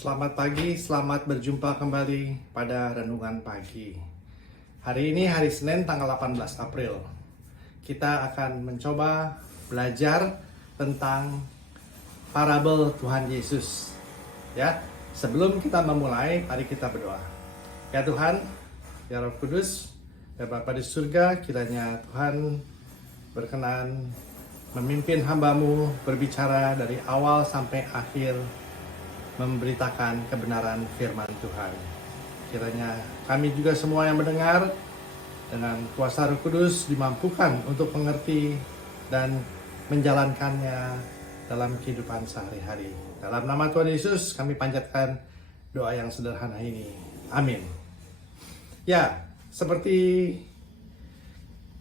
Selamat pagi, selamat berjumpa kembali pada Renungan Pagi. Hari ini hari Senin tanggal 18 April. Kita akan mencoba belajar tentang parabel Tuhan Yesus. Ya, sebelum kita memulai, mari kita berdoa. Ya Tuhan, ya Roh Kudus, ya Bapa di surga, kiranya Tuhan berkenan memimpin hamba-Mu berbicara dari awal sampai akhir, memberitakan kebenaran firman Tuhan. Kiranya kami juga semua yang mendengar dengan kuasa Roh Kudus dimampukan untuk mengerti dan menjalankannya dalam kehidupan sehari-hari. Dalam nama Tuhan Yesus kami panjatkan doa yang sederhana ini. Amin. Ya, seperti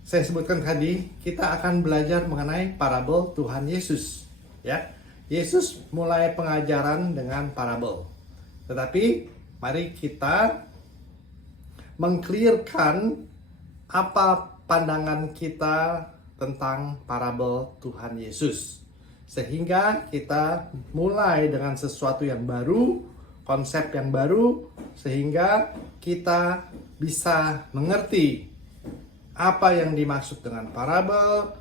saya sebutkan tadi, kita akan belajar mengenai parabel Tuhan Yesus. Ya, Yesus mulai pengajaran dengan parabel. Tetapi mari kita mengclearkan apa pandangan kita tentang parabel Tuhan Yesus. Sehingga kita mulai dengan sesuatu yang baru, konsep yang baru, sehingga kita bisa mengerti apa yang dimaksud dengan parabel,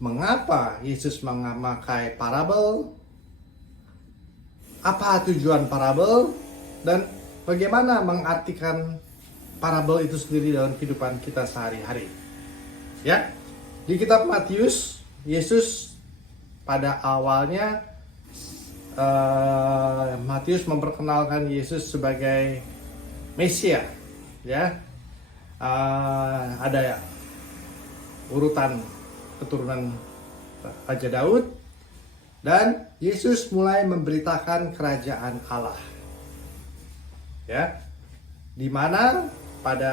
mengapa Yesus memakai parabel, apa tujuan parabel, dan bagaimana mengartikan parabel itu sendiri dalam kehidupan kita sehari-hari. Ya, di kitab Matius, Yesus pada awalnya Matius memperkenalkan Yesus sebagai Mesia. Ya, ada urutan keturunan Raja Daud. Dan Yesus mulai memberitakan kerajaan Allah. Ya, di mana pada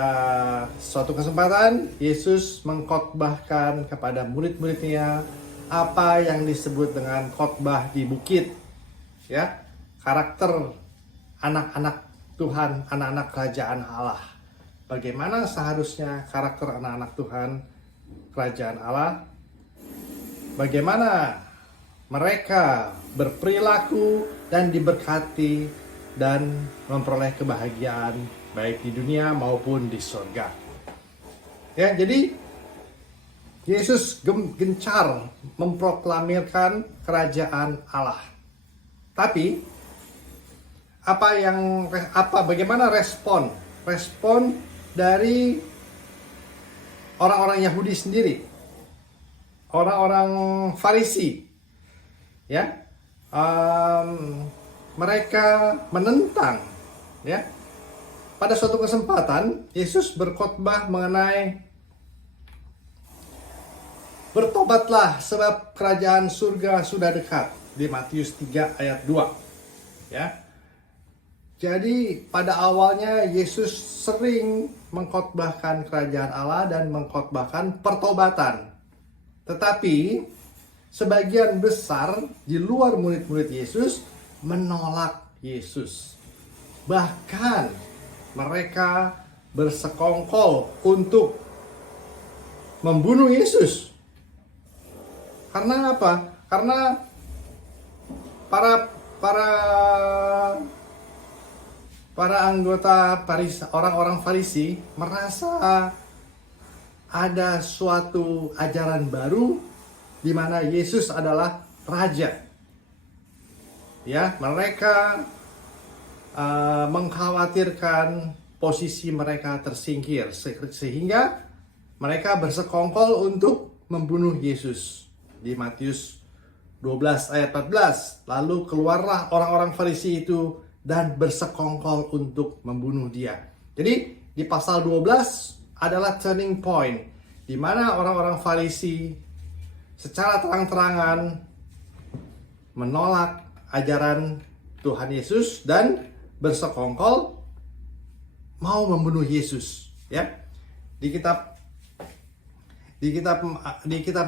suatu kesempatan Yesus mengkhotbahkan kepada murid-muridnya apa yang disebut dengan khotbah di bukit. Ya, karakter anak-anak Tuhan, anak-anak kerajaan Allah. Bagaimana seharusnya karakter anak-anak Tuhan, kerajaan Allah? Bagaimana mereka berperilaku dan diberkati dan memperoleh kebahagiaan baik di dunia maupun di surga. Ya, jadi Yesus gencar memproklamirkan kerajaan Allah. Tapi bagaimana respon dari orang-orang Yahudi sendiri, orang-orang Farisi? Ya, mereka menentang. Ya, pada suatu kesempatan Yesus berkhotbah mengenai bertobatlah sebab kerajaan surga sudah dekat di Matius 3 ayat 2. Ya, jadi pada awalnya Yesus sering mengkhotbahkan kerajaan Allah dan mengkhotbahkan pertobatan. Tetapi sebagian besar di luar murid-murid Yesus menolak Yesus. Bahkan mereka bersekongkol untuk membunuh Yesus. Karena apa? Karena para anggota orang-orang Farisi merasa ada suatu ajaran baru di mana Yesus adalah raja. Ya, mereka mengkhawatirkan posisi mereka tersingkir sehingga mereka bersekongkol untuk membunuh Yesus. Di Matius 12 ayat 14, lalu keluarlah orang-orang Farisi itu dan bersekongkol untuk membunuh dia. Jadi di pasal 12 adalah turning point di mana orang-orang Farisi secara terang-terangan menolak ajaran Tuhan Yesus dan bersekongkol mau membunuh Yesus. Ya, di kitab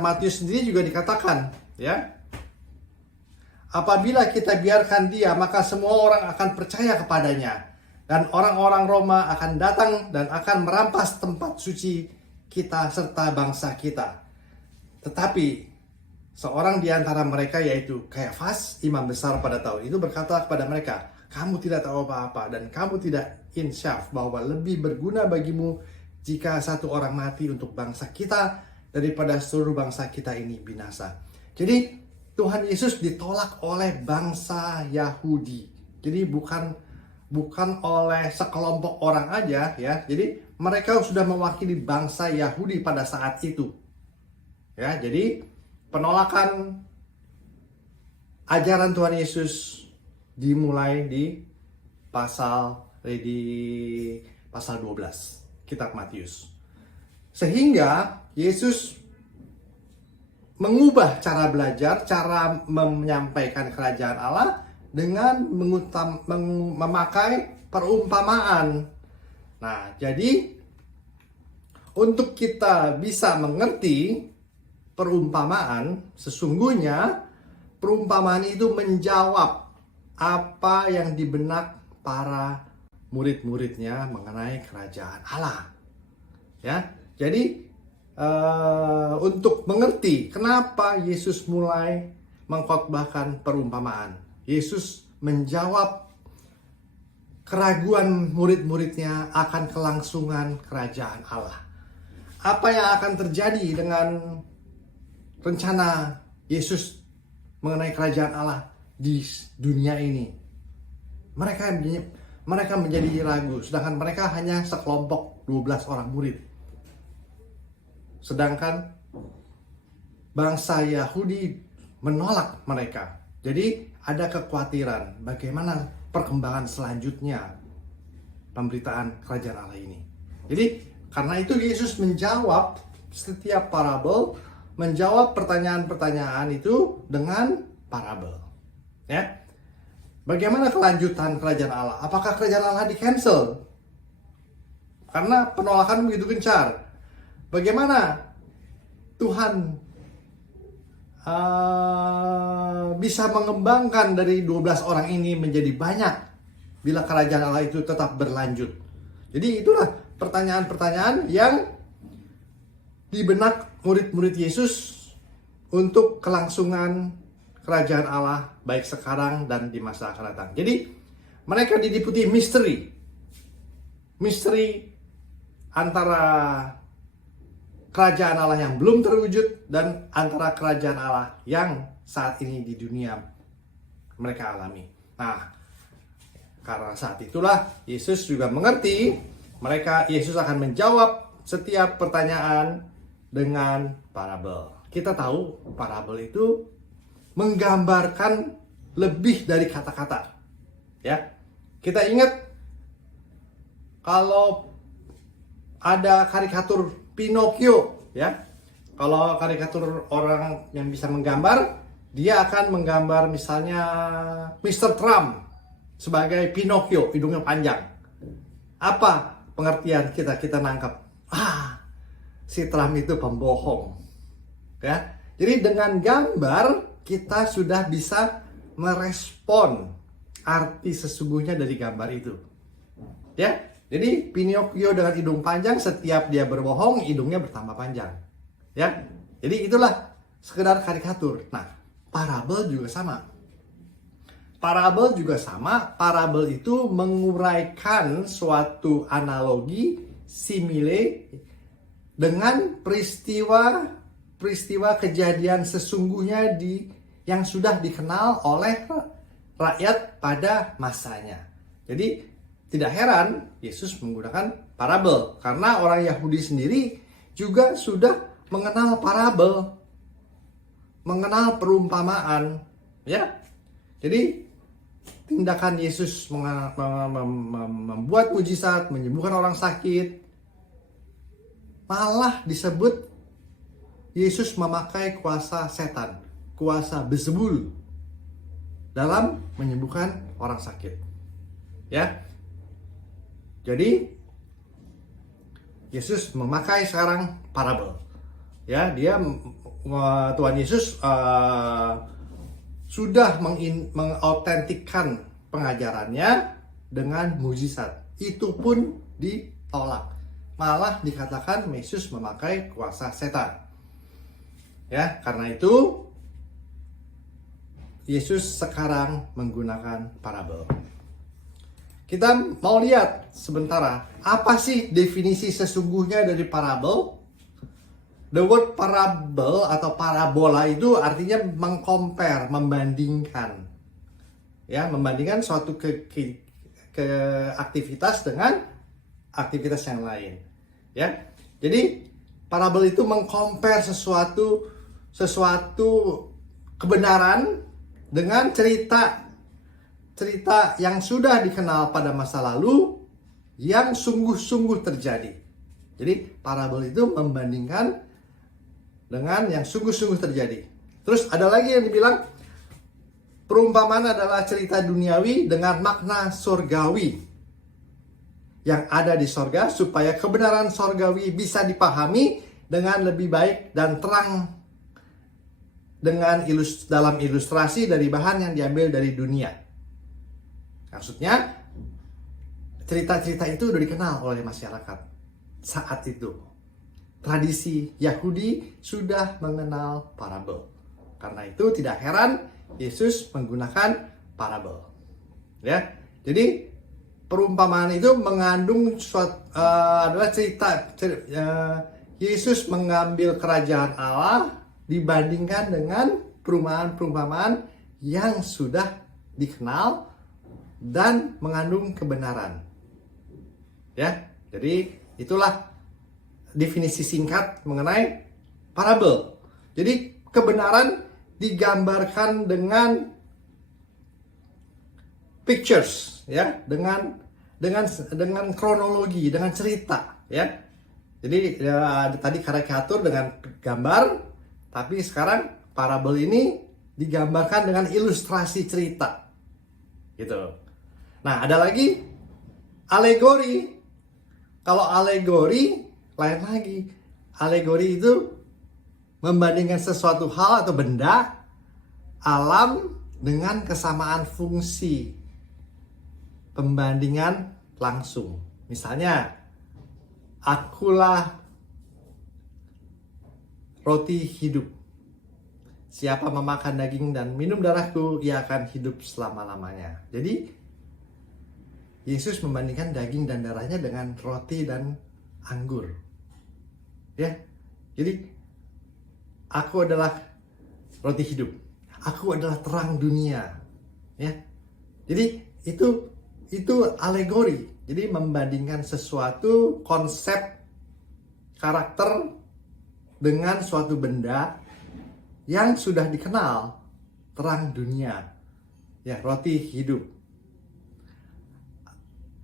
Matius sendiri juga dikatakan, ya, apabila kita biarkan dia, maka semua orang akan percaya kepadanya, dan orang-orang Roma akan datang dan akan merampas tempat suci kita serta bangsa kita. Tetapi seorang di antara mereka, yaitu Kayafas, imam besar pada tahun itu, berkata kepada mereka, kamu tidak tahu apa-apa dan kamu tidak insyaf bahwa lebih berguna bagimu jika satu orang mati untuk bangsa kita daripada seluruh bangsa kita ini binasa. Jadi Tuhan Yesus ditolak oleh bangsa Yahudi. Jadi bukan oleh sekelompok orang aja ya. Jadi mereka sudah mewakili bangsa Yahudi pada saat itu. Ya, jadi penolakan ajaran Tuhan Yesus dimulai di pasal 12 kitab Matius. Sehingga Yesus mengubah cara belajar, cara menyampaikan kerajaan Allah dengan memakai perumpamaan. Nah, jadi untuk kita bisa mengerti perumpamaan, sesungguhnya perumpamaan itu menjawab apa yang di benak para murid-muridnya mengenai kerajaan Allah. Ya, jadi untuk mengerti kenapa Yesus mulai mengkhotbahkan perumpamaan, Yesus menjawab keraguan murid-muridnya akan kelangsungan kerajaan Allah. Apa yang akan terjadi dengan rencana Yesus mengenai kerajaan Allah di dunia ini? Mereka menjadi ragu, sedangkan mereka hanya sekelompok 12 orang murid. Sedangkan bangsa Yahudi menolak mereka. Jadi ada kekhawatiran bagaimana perkembangan selanjutnya pemberitaan kerajaan Allah ini. Jadi karena itu Yesus menjawab setiap parabel, menjawab pertanyaan-pertanyaan itu dengan parabel. Ya. Bagaimana kelanjutan kerajaan Allah? Apakah kerajaan Allah di-cancel? Karena penolakan begitu gencar. Bagaimana Tuhan bisa mengembangkan dari 12 orang ini menjadi banyak bila kerajaan Allah itu tetap berlanjut? Jadi itulah pertanyaan-pertanyaan yang di benak murid-murid Yesus untuk kelangsungan kerajaan Allah baik sekarang dan di masa akan datang. Jadi mereka diliputi misteri antara kerajaan Allah yang belum terwujud dan antara kerajaan Allah yang saat ini di dunia mereka alami. Nah, karena saat itulah Yesus juga mengerti Yesus akan menjawab setiap pertanyaan dengan parabel. Kita tahu parabel itu menggambarkan lebih dari kata-kata. Ya. Kita ingat kalau ada karikatur Pinocchio, ya. Kalau karikatur orang yang bisa menggambar, dia akan menggambar misalnya Mr. Trump sebagai Pinocchio, hidungnya panjang. Apa pengertian kita nangkap? Si Trump itu pembohong. Ya. Jadi dengan gambar kita sudah bisa merespon arti sesungguhnya dari gambar itu. Ya. Jadi Pinocchio dengan hidung panjang, setiap dia berbohong, hidungnya bertambah panjang. Ya, jadi itulah sekedar karikatur. Nah, parabel juga sama. Parabel itu menguraikan suatu analogi, simile, dengan peristiwa kejadian sesungguhnya yang sudah dikenal oleh rakyat pada masanya. Jadi tidak heran Yesus menggunakan parabel karena orang Yahudi sendiri juga sudah mengenal parabel, mengenal perumpamaan, ya. Jadi tindakan Yesus membuat mujizat, menyembuhkan orang sakit, malah disebut Yesus memakai kuasa setan, kuasa Beelzebul dalam menyembuhkan orang sakit. Ya. Jadi Yesus memakai sekarang parabel. Ya, Tuhan Yesus sudah mengautentikkan pengajarannya dengan mujizat. Itu pun ditolak. Malah dikatakan Yesus memakai kuasa setan. Ya, karena itu Yesus sekarang menggunakan parabel. kita mau lihat sebentar, apa sih definisi sesungguhnya dari parabel? The word parable atau parabola itu artinya mengcompare, membandingkan. Ya, membandingkan suatu ke aktivitas dengan aktivitas yang lain. Ya. Jadi parabel itu mengcompare sesuatu kebenaran dengan cerita yang sudah dikenal pada masa lalu yang sungguh-sungguh terjadi. Jadi parabel itu membandingkan dengan yang sungguh-sungguh terjadi. Terus ada lagi yang dibilang perumpamaan adalah cerita duniawi dengan makna surgawi yang ada di sorga, supaya kebenaran sorgawi bisa dipahami dengan lebih baik dan terang dengan dalam ilustrasi dari bahan yang diambil dari dunia. Maksudnya cerita-cerita itu sudah dikenal oleh masyarakat saat itu. Tradisi Yahudi sudah mengenal parabel. Karena itu tidak heran Yesus menggunakan parabel. Ya, jadi perumpamaan itu mengandung adalah cerita Yesus mengambil kerajaan Allah dibandingkan dengan perumpamaan yang sudah dikenal dan mengandung kebenaran. Ya, jadi itulah definisi singkat mengenai parabel. Jadi kebenaran digambarkan dengan pictures, ya, dengan kronologi, dengan cerita, ya. Jadi tadi karikatur dengan gambar, tapi sekarang parabel ini digambarkan dengan ilustrasi cerita, gitu. Nah, ada lagi alegori. Kalau alegori lain lagi. Alegori itu membandingkan sesuatu hal atau benda alam dengan kesamaan fungsi. Pembandingan langsung. Misalnya, akulah roti hidup. Siapa memakan daging dan minum darahku, ia akan hidup selama-lamanya. Jadi, Yesus membandingkan daging dan darahnya dengan roti dan anggur. Ya, jadi aku adalah roti hidup. Aku adalah terang dunia. Ya, jadi itu alegori. Jadi membandingkan sesuatu konsep karakter dengan suatu benda yang sudah dikenal, terang dunia. Ya, roti hidup.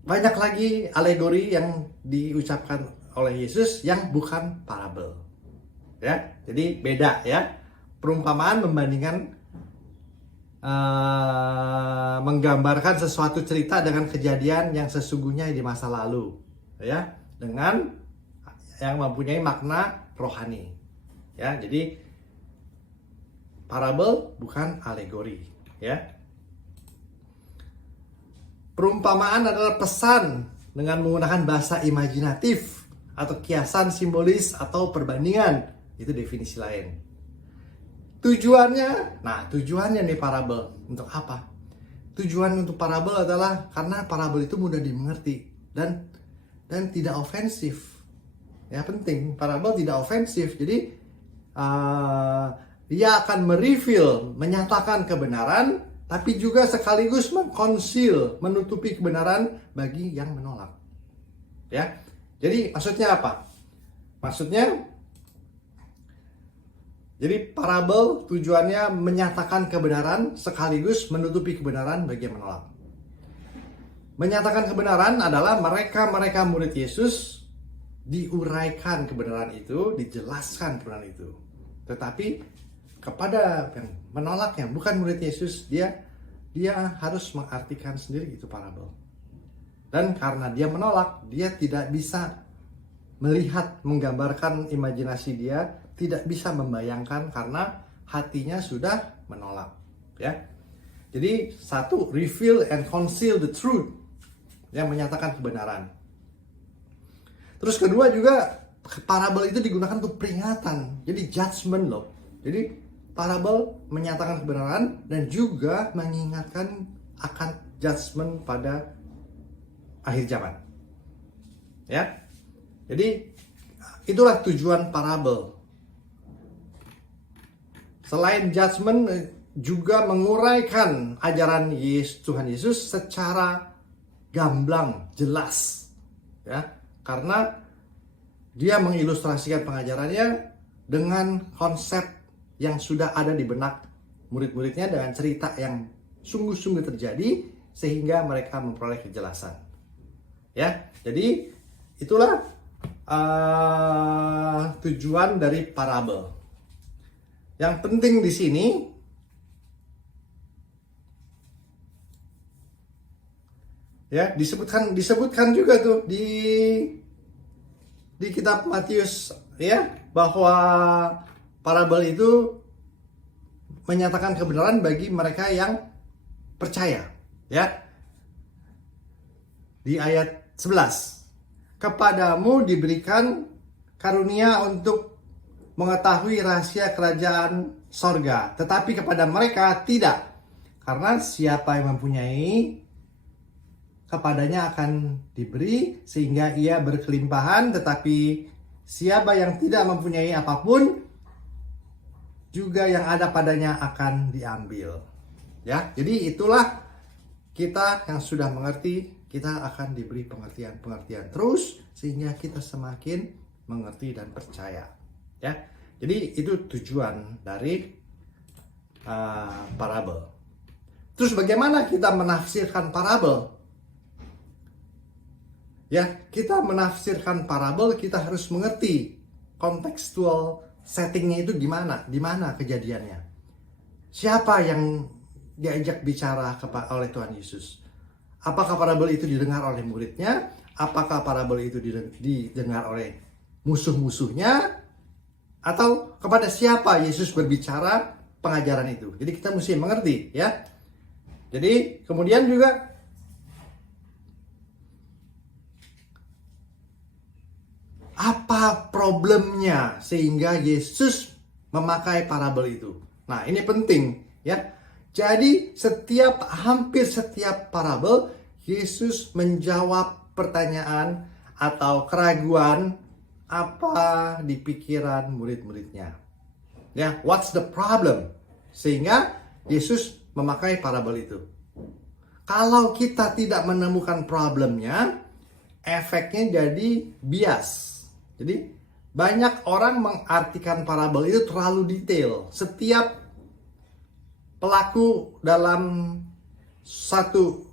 Banyak lagi alegori yang diucapkan oleh Yesus yang bukan parabel. Ya, jadi beda ya. Perumpamaan membandingkan menggambarkan sesuatu cerita dengan kejadian yang sesungguhnya di masa lalu, ya, dengan yang mempunyai makna rohani. Ya, jadi parabel bukan alegori, ya. Perumpamaan adalah pesan dengan menggunakan bahasa imajinatif atau kiasan simbolis atau perbandingan. Itu definisi lain. Tujuannya nih parabel untuk apa? Tujuan untuk parabel adalah karena parabel itu mudah dimengerti dan tidak ofensif. Ya, penting, parabel tidak ofensif. Jadi dia akan mereveal, menyatakan kebenaran, tapi juga sekaligus mengkonsil, menutupi kebenaran bagi yang menolak. Ya. Jadi maksudnya apa? Jadi parabel tujuannya menyatakan kebenaran sekaligus menutupi kebenaran bagi yang menolak. Menyatakan kebenaran adalah mereka murid Yesus diuraikan kebenaran itu, dijelaskan kebenaran itu. Tetapi kepada yang menolak, yang bukan murid Yesus, dia harus mengartikan sendiri itu parabel. Dan karena dia menolak, dia tidak bisa melihat, menggambarkan imajinasi dia, tidak bisa membayangkan karena hatinya sudah menolak. Ya, jadi satu, reveal and conceal the truth, yang menyatakan kebenaran. Terus kedua juga, parabel itu digunakan untuk peringatan, jadi judgment loh. Jadi parabel menyatakan kebenaran dan juga mengingatkan akan judgment pada akhir zaman. Ya. Jadi itulah tujuan parabel. Selain judgment, juga menguraikan ajaran Tuhan Yesus secara gamblang, jelas. Ya, karena dia mengilustrasikan pengajarannya dengan konsep yang sudah ada di benak murid-muridnya dengan cerita yang sungguh-sungguh terjadi sehingga mereka memperoleh kejelasan. Ya, jadi itulah tujuan dari parabel. Yang penting di sini ya disebutkan juga tuh di kitab Matius ya, bahwa parabel itu menyatakan kebenaran bagi mereka yang percaya ya. Di ayat 11, kepadamu diberikan karunia untuk mengetahui rahasia kerajaan sorga, tetapi kepada mereka tidak, karena siapa yang mempunyai kepadanya akan diberi sehingga ia berkelimpahan, tetapi siapa yang tidak mempunyai apapun, juga yang ada padanya akan diambil. Ya, jadi itulah kita yang sudah mengerti, kita akan diberi pengertian terus sehingga kita semakin mengerti dan percaya. Ya, jadi itu tujuan dari parabel. Terus bagaimana kita menafsirkan parabel? Ya, kita menafsirkan parabel, kita harus mengerti kontekstual settingnya itu gimana, di mana kejadiannya. Siapa yang diajak bicara oleh Tuhan Yesus? Apakah parabel itu didengar oleh muridnya? Apakah parabel itu didengar oleh musuh-musuhnya? Atau kepada siapa Yesus berbicara pengajaran itu? Jadi kita mesti mengerti ya. Jadi kemudian juga apa problemnya sehingga Yesus memakai parabel itu? Nah, ini penting ya. Jadi hampir setiap parabel Yesus menjawab pertanyaan atau keraguan apa di pikiran murid-muridnya. Ya, what's the problem? Sehingga Yesus memakai parabel itu. Kalau kita tidak menemukan problemnya, efeknya jadi bias. Jadi banyak orang mengartikan parabel itu terlalu detail. Setiap pelaku dalam satu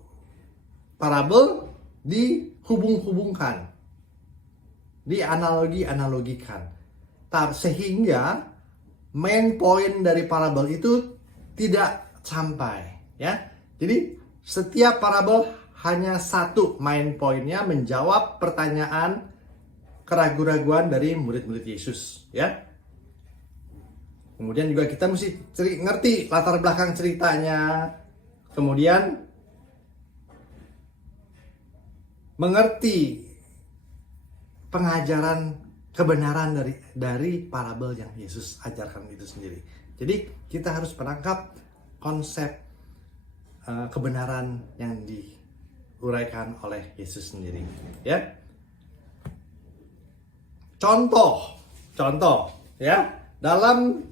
parabel dihubung-hubungkan, dianalogikan, sehingga main point dari parabel itu tidak sampai ya. Jadi setiap parabel hanya satu main pointnya, menjawab pertanyaan keraguan-raguan dari murid-murid Yesus ya. Kemudian juga kita mesti ngerti latar belakang ceritanya, kemudian mengerti pengajaran kebenaran dari parabel yang Yesus ajarkan itu sendiri. Jadi kita harus menangkap konsep kebenaran yang diuraikan oleh Yesus sendiri. Ya, contoh ya, dalam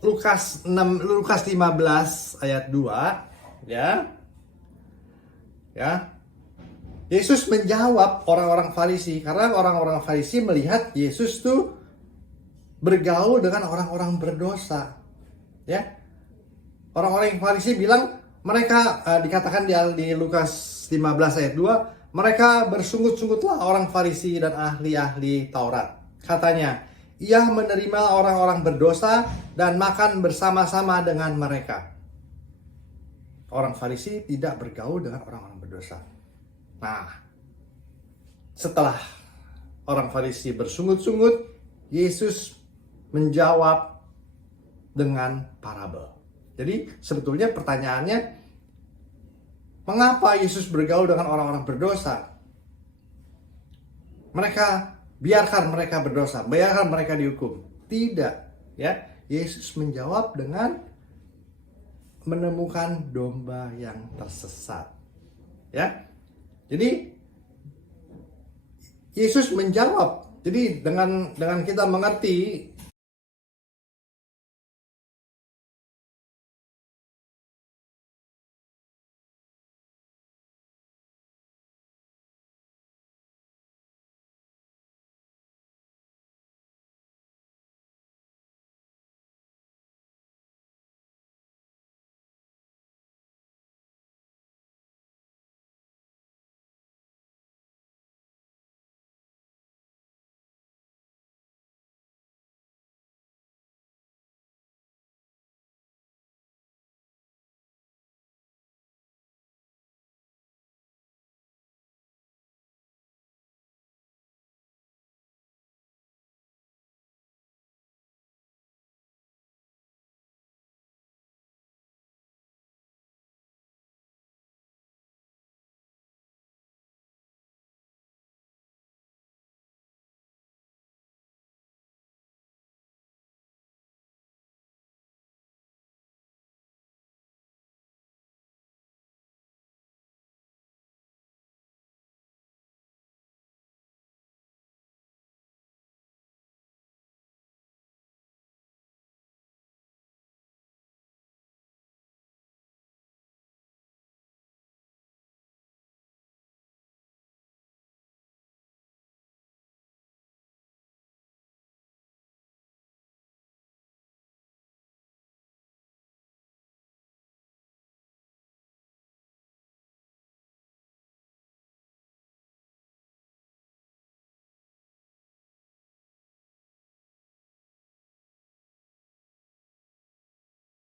Lukas 15 ayat 2 ya. Yesus menjawab orang-orang Farisi, karena orang-orang Farisi melihat Yesus tuh bergaul dengan orang-orang berdosa. Ya. Orang-orang Farisi bilang, mereka dikatakan di Lukas 15 ayat 2, mereka bersungut-sungutlah orang Farisi dan ahli-ahli Taurat. Katanya, ia menerima orang-orang berdosa dan makan bersama-sama dengan mereka. Orang Farisi tidak bergaul dengan orang-orang berdosa. Nah, setelah orang Farisi bersungut-sungut, Yesus menjawab dengan parabel. Jadi sebetulnya pertanyaannya, mengapa Yesus bergaul dengan orang-orang berdosa? Biarkan mereka berdosa, biarkan mereka dihukum. Tidak, ya. Yesus menjawab dengan menemukan domba yang tersesat. Ya. Jadi Yesus menjawab. Jadi dengan kita mengerti